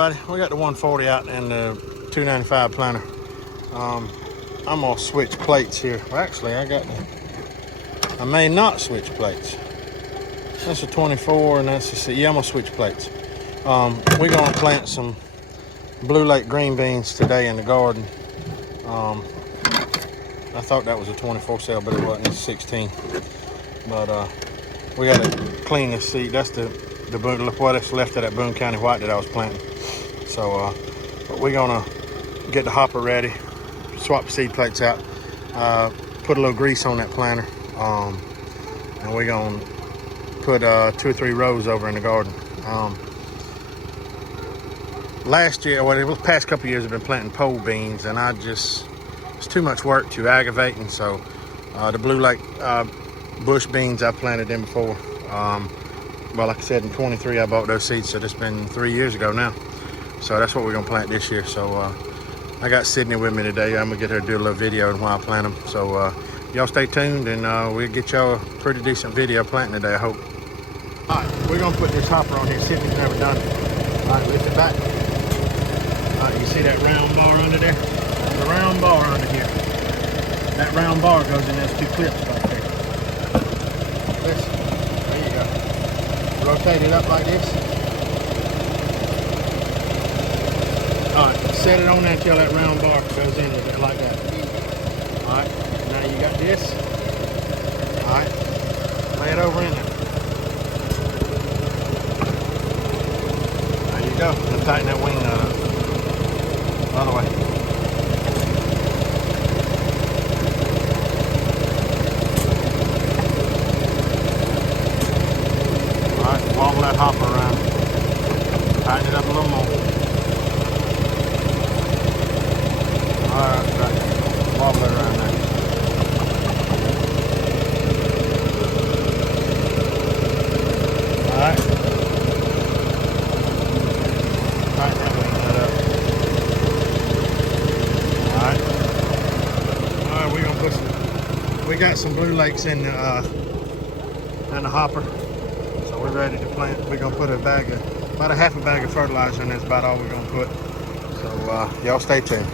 everybody. We got the 140 out and the 295 planter. I'm gonna switch plates here. Well, actually, I may not switch plates. That's a 24 and that's a, yeah, I'm gonna switch plates. We're gonna plant some Blue Lake green beans today in the garden. I thought that was a 24 cell, but it wasn't. It's 16. But we gotta clean the seed. That's the Boone, what's left of that Boone County white that I was planting. So we're gonna get the hopper ready, swap the seed plates out, put a little grease on that planter, and we're gonna put 2 or 3 rows over in the garden. Last year, well, the past couple of years, I've been planting pole beans, and it's too much work, too aggravating. So the Blue Lake bush beans, I planted them before. Well, like I said, in 23, I bought those seeds, so it's been 3 years ago now. So that's what we're gonna plant this year. So I got Sydney with me today. I'm gonna get her to do a little video while I plant them. So y'all stay tuned, and we'll get y'all a pretty decent video planting today, I hope. All right, we're gonna put this hopper on here. Sydney's never done it. All right, lift it back. All right, you see that round bar under there? There's a round bar under here. That round bar goes in those 2 clips right there. Listen, there you go. Rotate it up like this. All right, set it on there until that round bar goes in with it like that. All right, now you got this. All right, lay it over in there. There you go. Now tighten that wing nut up. Other way. All right, wobble that hopper around. Tighten it up a little more. All right, wobble it around there. All right. Tighten that wing nut up. All right, we're gonna put some. We got some Blue Lakes in the hopper, so we're ready to plant. We're gonna put about a half a bag of fertilizer in there. That's about all we're gonna put. So y'all stay tuned.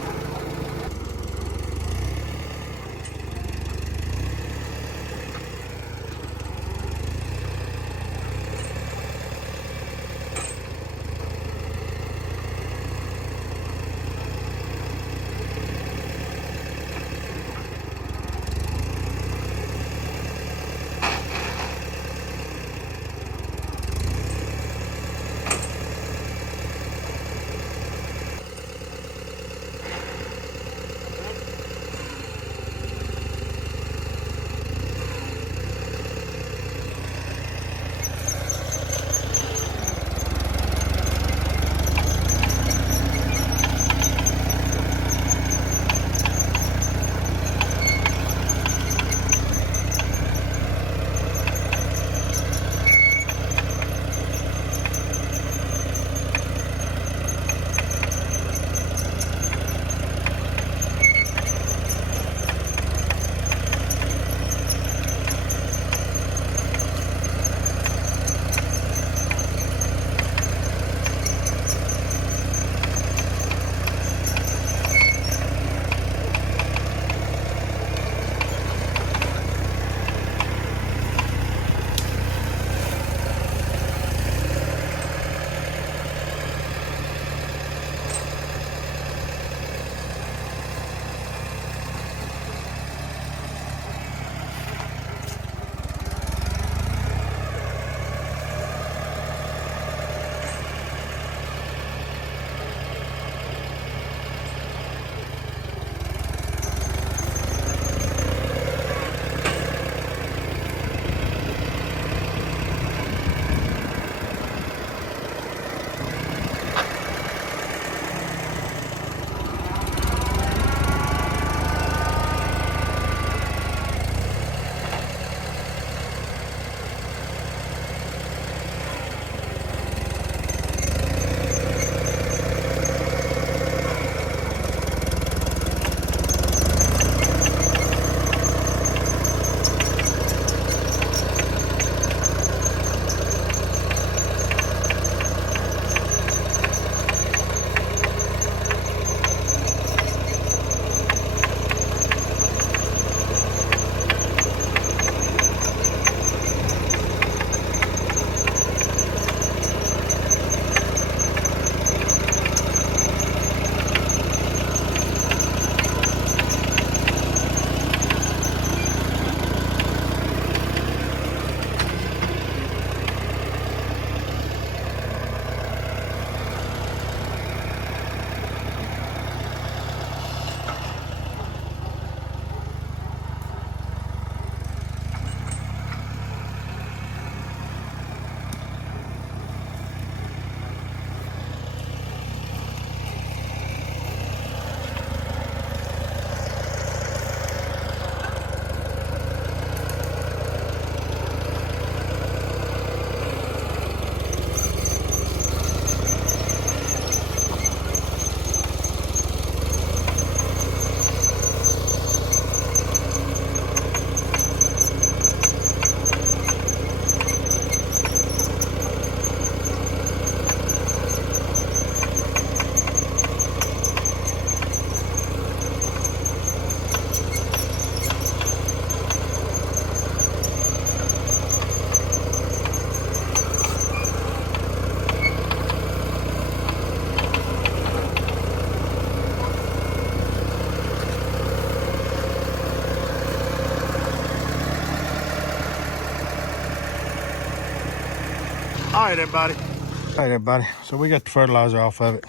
right, everybody. All right, everybody. So we got the fertilizer off of it.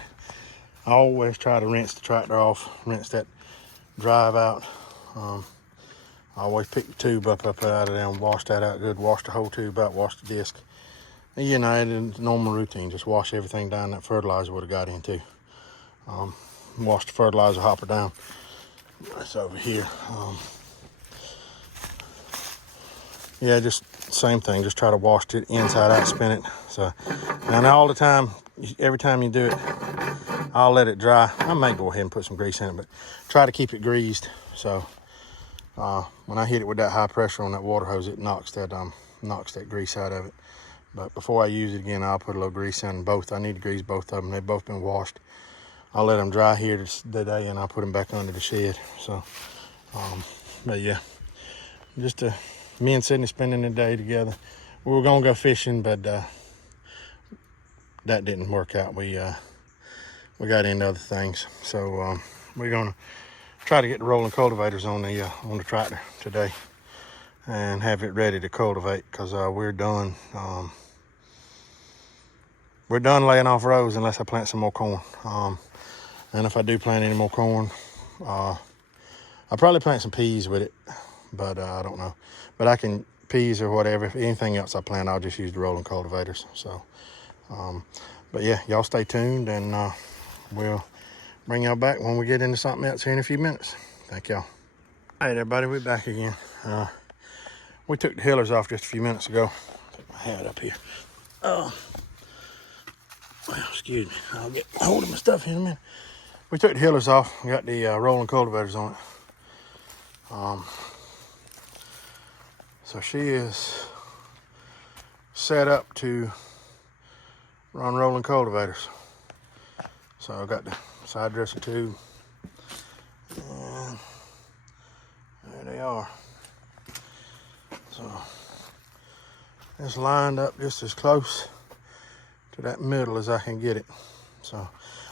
I always try to rinse the tractor off, rinse that drive out. I always pick the tube up out of there and wash that out good. Wash the whole tube out, wash the disc. And, you know, it's a normal routine. Just wash everything down that fertilizer would have got into. Wash the fertilizer hopper down. That's over here. Yeah, just same thing. Just try to wash it inside out, spin it. So, and all the time, every time you do it, I'll let it dry. I might go ahead and put some grease in it, but try to keep it greased. So when I hit it with that high pressure on that water hose, it knocks that grease out of it. But before I use it again, I'll put a little grease in both. I need to grease both of them. They've both been washed. I'll let them dry here today, and I'll put them back under the shed. So, but yeah, just me and Sydney spending the day together. We were gonna go fishing, but that didn't work out. We got into other things. So we're gonna try to get the rolling cultivators on the tractor today and have it ready to cultivate, because we're done. We're done laying off rows unless I plant some more corn. And if I do plant any more corn, I'll probably plant some peas with it, but I don't know. But I can, peas or whatever, if anything else I plant, I'll just use the rolling cultivators. So, but yeah, y'all stay tuned, and we'll bring y'all back when we get into something else here in a few minutes. Thank y'all. All right, everybody, we're back again. We took the hillers off just a few minutes ago. Take my hat up here. Well, excuse me. I'll get hold of my stuff here in a minute. We took the hillers off. We got the rolling cultivators on it. So she is set up to run rolling cultivators. So I've got the side dresser tube, and there they are. So it's lined up just as close to that middle as I can get it. So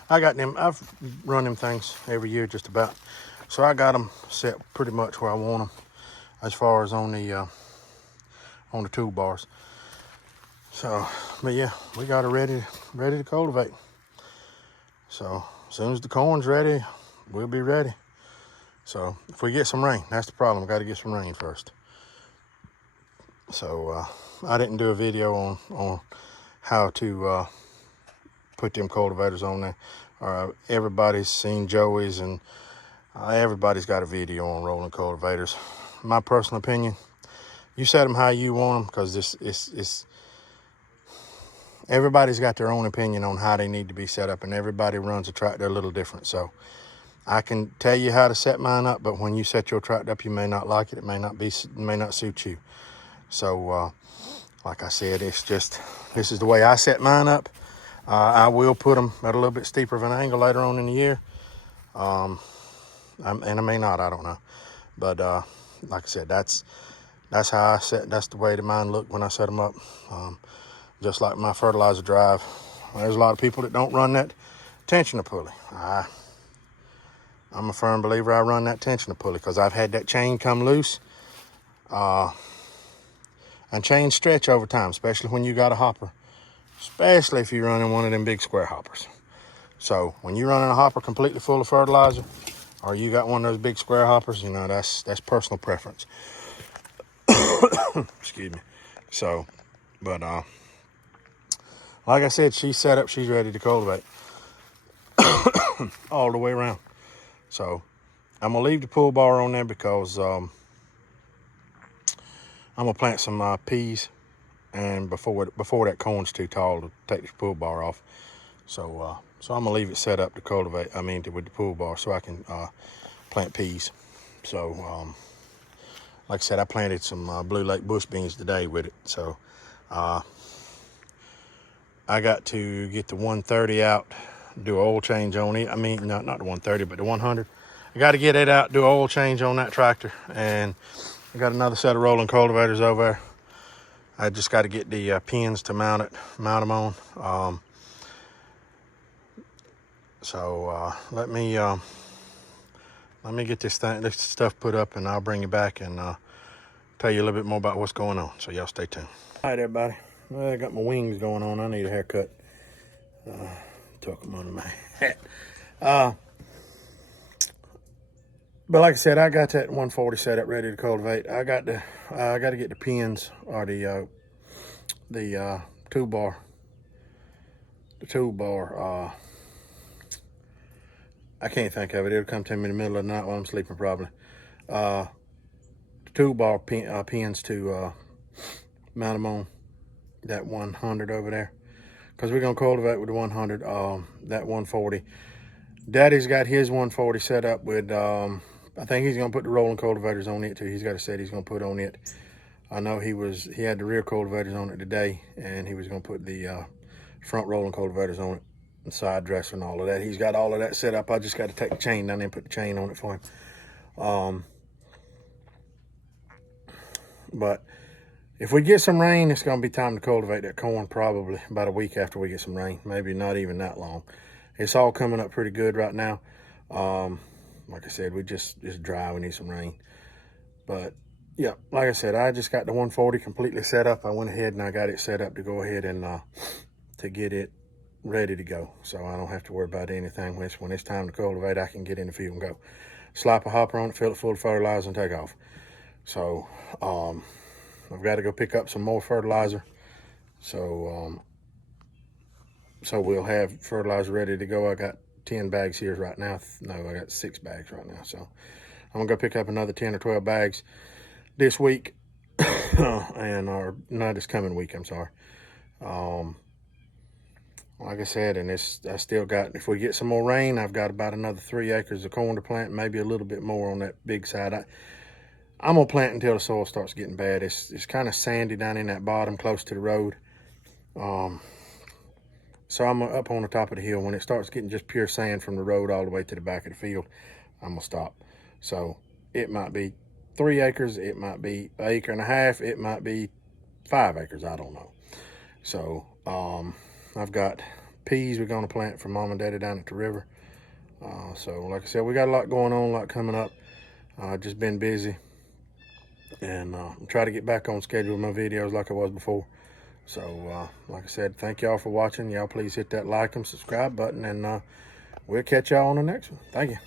I got them, I've run them things every year just about. So I got them set pretty much where I want them as far as on the toolbars. So, but yeah, we got it ready to cultivate. So as soon as the corn's ready, we'll be ready. So if we get some rain, that's the problem. We got to get some rain first. So I didn't do a video on how to put them cultivators on there. Everybody's seen Joey's, and everybody's got a video on rolling cultivators. My personal opinion, you set them how you want them, because it's everybody's got their own opinion on how they need to be set up, and everybody runs a tractor a little different. So I can tell you how to set mine up, but when you set your tractor up, you may not like it. It may not suit you. So like I said, this is the way I set mine up. I will put them at a little bit steeper of an angle later on in the year. And I may not, I don't know. But like I said, that's how I set, that's the way that mine look when I set them up. Just like my fertilizer drive. There's a lot of people that don't run that tensioner pulley. I'm a firm believer I run that tensioner pulley, because I've had that chain come loose. And chains stretch over time, especially when you got a hopper. Especially if you're running one of them big square hoppers. So when you're running a hopper completely full of fertilizer, or you got one of those big square hoppers, you know, that's personal preference. Excuse me. So, but like I said, she's set up, she's ready to cultivate all the way around. So I'm gonna leave the pull bar on there because I'm gonna plant some peas, and before that corn's too tall to take the pull bar off. So so I'm gonna leave it set up to cultivate, with the pull bar, so I can plant peas. So like I said, I planted some Blue Lake bush beans today with it. So I got to get the 130 out, do an oil change on it. Not the 130, but the 100. I got to get it out, do an oil change on that tractor, and I got another set of rolling cultivators over there. I just got to get the pins to mount them on. So let me get this stuff put up, and I'll bring you back and tell you a little bit more about what's going on. So y'all stay tuned. All right, everybody. Well, I got my wings going on. I need a haircut. Tuck them under my hat. But like I said, I got that 140 set up ready to cultivate. I got to get the pins or the toolbar. The toolbar. I can't think of it. It'll come to me in the middle of the night while I'm sleeping probably. The toolbar pins to mount them on that 100 over there. Because we're going to cultivate with the 100, that 140. Daddy's got his 140 set up with, I think he's going to put the rolling cultivators on it too. He's got a set he's going to put on it. I know he had the rear cultivators on it today, and he was going to put the front rolling cultivators on it, and side dresser and all of that. He's got all of that set up. I just got to take the chain down there and put the chain on it for him. But if we get some rain, it's going to be time to cultivate that corn probably about a week after we get some rain. Maybe not even that long. It's all coming up pretty good right now. Like I said, it's dry. We need some rain. But yeah, like I said, I just got the 140 completely set up. I went ahead and I got it set up to go ahead and to get it ready to go. So I don't have to worry about anything. When it's time to cultivate, I can get in the field and go. Slap a hopper on it, fill it full of fertilizer, and take off. So I've got to go pick up some more fertilizer. So we'll have fertilizer ready to go. I got 10 bags here right now. No, I got 6 bags right now. So I'm gonna go pick up another 10 or 12 bags this week, or not this coming week, I'm sorry. Like I said, and I still got, if we get some more rain, I've got about another 3 acres of corn to plant, maybe a little bit more on that big side. I'm gonna plant until the soil starts getting bad. It's kind of sandy down in that bottom close to the road. So I'm up on the top of the hill. When it starts getting just pure sand from the road all the way to the back of the field, I'm gonna stop. So it might be 3 acres, it might be 1.5 acres, it might be 5 acres, I don't know. So I've got peas we're gonna plant for Mom and Daddy down at the river. So like I said, we got a lot going on, a lot coming up. Just been busy, and try to get back on schedule with my videos like I was before. So like I said, thank y'all for watching. Y'all please hit that like and subscribe button, and we'll catch y'all on the next one. Thank you.